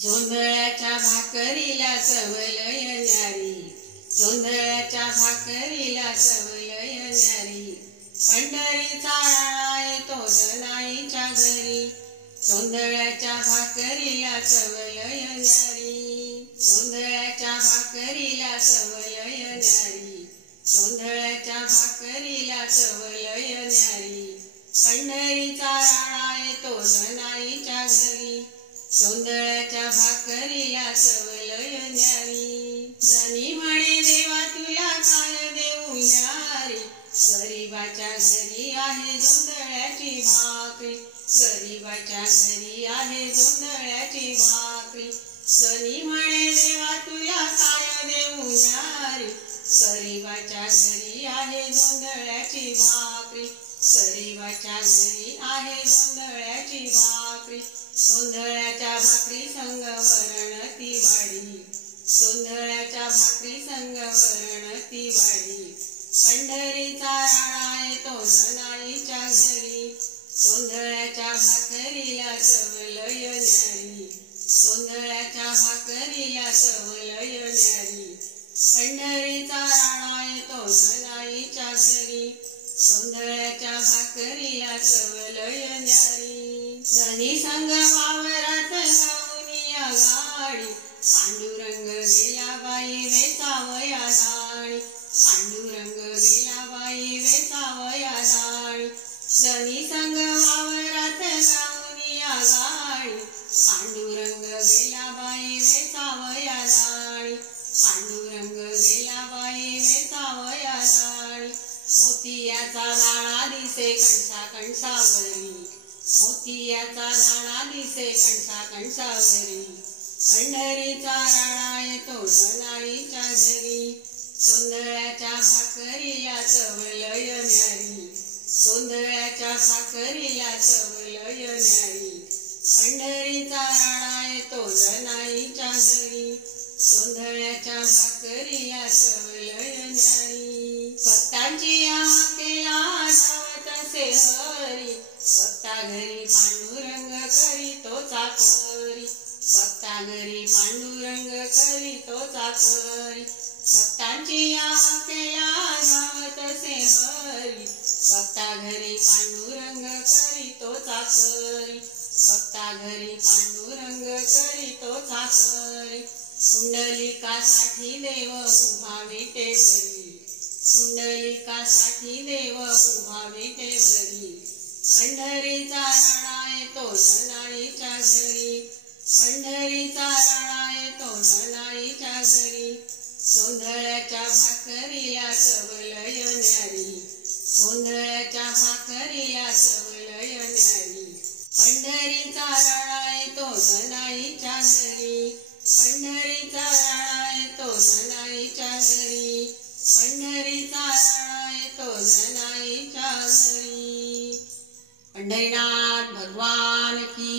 जोंधळ्याच्या भाकरीला चवलय न्यारी, जोंधळ्याच्या भाकरीला चवलय न्यारी। पंढरीचा राळा येतो जनाईच्या घरी, जोंधळ्याच्या भाकरीला चवलय न्यारी, जोंधळ्याच्या भाकरीला चवलय न्यारी, जोंधळ्याच्या भाकरीला चवलय न्यारी। पंढरीचा राळा येतो जनाईच्या घरी, जोंधळ्याच्या भाकरीला चवलय न्यारी। जनी म्हणे देवा तुला काय देऊ न्यारी, गरीबाच्या घरी आहे जोंधळ्याची भाकरी, गरीबाच्या घरी आहे जोंधळ्याची भाकरी। जनी म्हणे देवा तुला काय देऊ न्यारी, गरीबाच्या घरी आहे जोंधळ्याची भाकरी, गरीबाच्या घरी आहे जोंधळ्याची भाकरी। जोंधळ्याच्या भाकरी संग वरण ती वाढी, जोंधळ्याच्या भाकरी संग वरण ती वाढी। पंढरीचा राळा येतो जनाईच्या घरी, जोंधळ्याच्या भाकरीला चवलय न्यारी, जोंधळ्याच्या भाकरीला चवलय न्यारी। पंढरीचा राळा येतो जनाईच्या घरी, जोंधळ्याच्या भाकरीला चवलय न्यारी। जनी संग वावरात जाऊनिया गाडी, पांडुरंग गेला बाई वेचावया दाणी, पांडुरंग गेला बाई वेचावया दाणी। जनी संग वावरात जाऊनिया गाडी, पांडुरंग गेला बाई वेचावया दाणी, पांडुरंग गेला बाई वेचावया दाणी। मोतियाचा दाणा दिसे कणसा कणसावरी, मोतियाचा दाणा दिसे कणसा कणसावरी। पंढरीचा राळा येतो जनाईच्या घरी, जोंधळ्याच्या भाकरीला चवलय न्यारी, जोंधळ्याच्या भाकरीला चवलय न्यारी। पंढरीचा राळा येतो जनाईच्या घरी, जोंधळ्याच्या भाकरीला चवलय न्यारी। भक्तांची हाकेला धावत असे हरी, भक्ता घरी पांडुरंग करीतो चाकरी, भक्ता घरी पांडुरंग करीतो चाकरी। भक्तांची हाकेला धावत असे हरी, भक्ता घरी पांडुरंग करीतो चाकरी, भक्ता घरी पांडुरंग करीतो चाकरी। पुंडलिकासाठी देव उभा विटेवरी, पुंडलिकासाठी देव उभा विटेवरी। पंढरीचा राळा येतो जनाईच्या घरी, पंढरीचा राळा येतो जनाईच्या घरी। जोंधळ्याच्या भाकरीला चवलय न्यारी, जोंधळ्याच्या भाकरीला चवलय न्यारी। पंढरीचा राळा येतो जनाईच्या घरी, पंढरीचा राळा येतो जनाईच्या घरी, पंढरीचा राळा येतो जनाईच्या घरी। पंढरीनाथ भगवान की